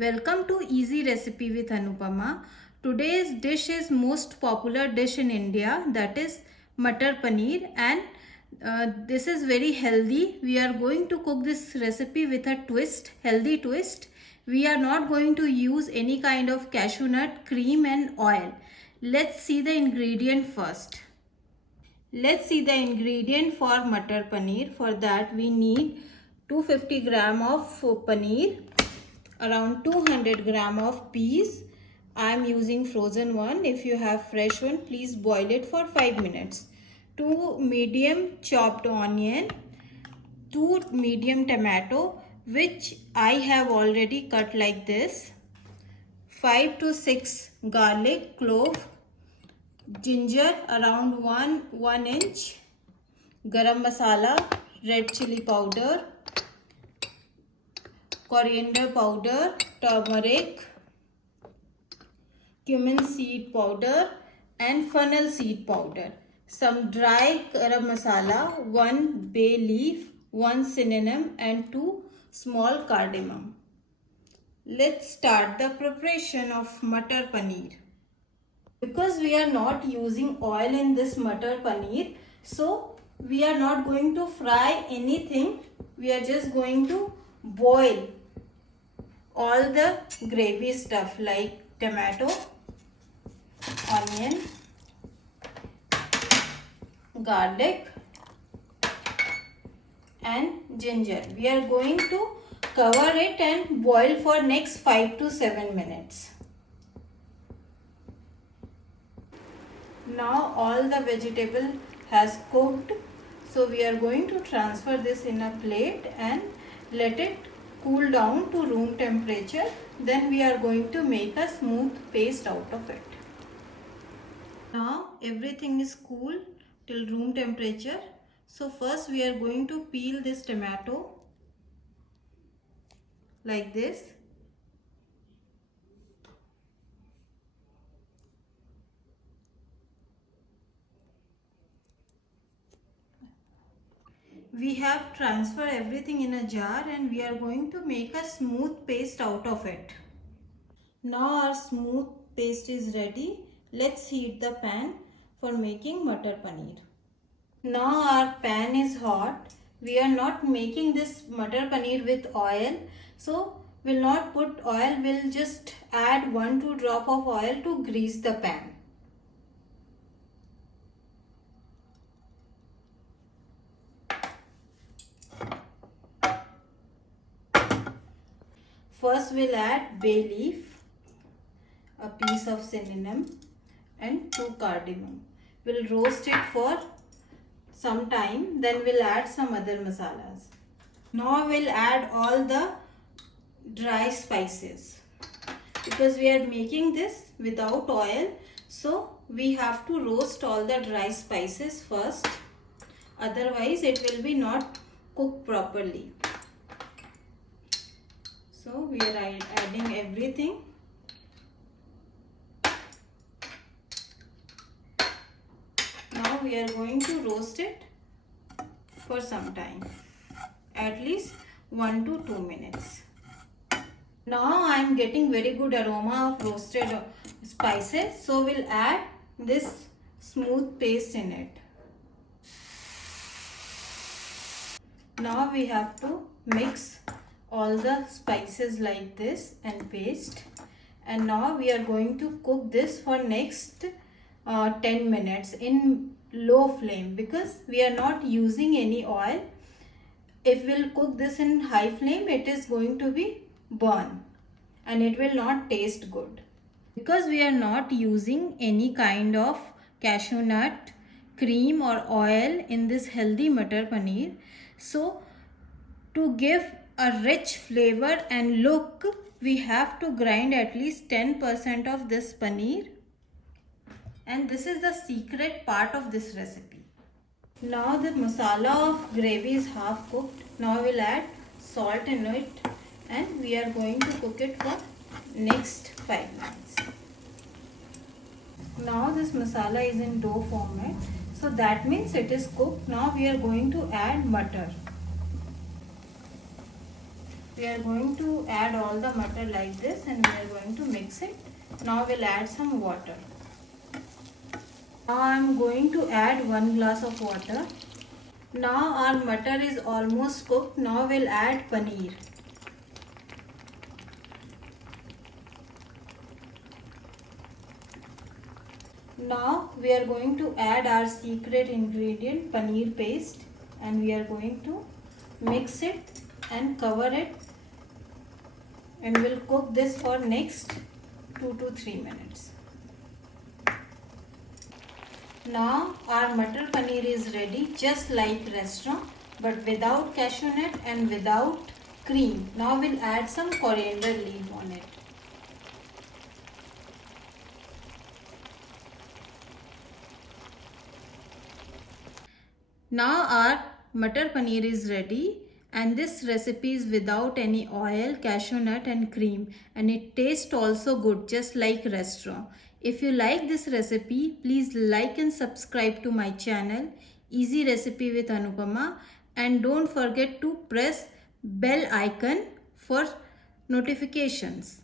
Welcome to Easy Recipe with Anupama. Today's dish is most popular dish in India, that is Matar Paneer, and this is very healthy. We are going to cook this recipe with a twist, healthy twist. We are not going to use any kind of cashew nut, cream and oil. Let's see the ingredient first. Let's see the ingredient for Matar Paneer. For that we need 250 gram of paneer, around 200 gram of peas. I am using frozen one. If you have fresh one, please boil it for 5 minutes. 2 medium chopped onion, 2 medium tomato which I have already cut like this, 5 to 6 garlic clove, ginger around 1 inch, garam masala, red chili powder, coriander powder, turmeric, cumin seed powder and fennel seed powder, some dry garam masala, 1 bay leaf, 1 cinnamon and 2 small cardamom. Let's start the preparation of Matar Paneer. Because we are not using oil in this Matar Paneer, so we are not going to fry anything. We are just going to boil all the gravy stuff like tomato, onion, garlic and ginger. We are going to cover it and boil for next 5 to 7 minutes. Now all the vegetable has cooked, so we are going to transfer this in a plate and let it cool down to room temperature. Then we are going to make a smooth paste out of it. Now everything is cool till room temperature. So first we are going to peel this tomato like this. We have transferred everything in a jar and we are going to make a smooth paste out of it. Now our smooth paste is ready. Let's heat the pan for making Matar Paneer. Now our pan is hot. We are not making this Matar Paneer with oil. So we'll not put oil. We'll just add 1-2 drop of oil to grease the pan. First we'll add bay leaf, a piece of cinnamon and 2 cardamom. We'll roast it for some time, then we'll add some other masalas. Now we'll add all the dry spices. Because we are making this without oil, so we have to roast all the dry spices first. Otherwise it will be not cooked properly. So we are adding everything. Now we are going to roast it for some time, at least 1 to 2 minutes. Now I am getting very good aroma of roasted spices, so we'll add this smooth paste in it. Now we have to mix all the spices like this and paste, and now we are going to cook this for next 10 minutes in low flame, because we are not using any oil. If we'll cook this in high flame, it is going to be burn and it will not taste good. Because we are not using any kind of cashew nut, cream or oil in this healthy Matar Paneer, so to give a rich flavor and look, we have to grind at least 10% of this paneer, and this is the secret part of this recipe. Now the masala of gravy is half cooked. Now we'll add salt in it and we are going to cook it for next 5 minutes. Now this masala is in dough format, so that means it is cooked. Now we are going to add butter. We are going to add all the butter like this and we are going to mix it. Now we'll add some water. Now I am going to add 1 glass of water. Now our butter is almost cooked. Now we'll add paneer. Now we are going to add our secret ingredient paneer paste and we are going to mix it and cover it, and we'll cook this for next 2 to 3 minutes. Now our Matar Paneer is ready, just like restaurant but without cashew nut and without cream. Now we'll add some coriander leaf on it. Now our Matar Paneer is ready, and this recipe is without any oil, cashew nut and cream, and it tastes also good just like restaurant. If you like this recipe, please like and subscribe to my channel Easy Recipe with Anupama, and don't forget to press bell icon for notifications.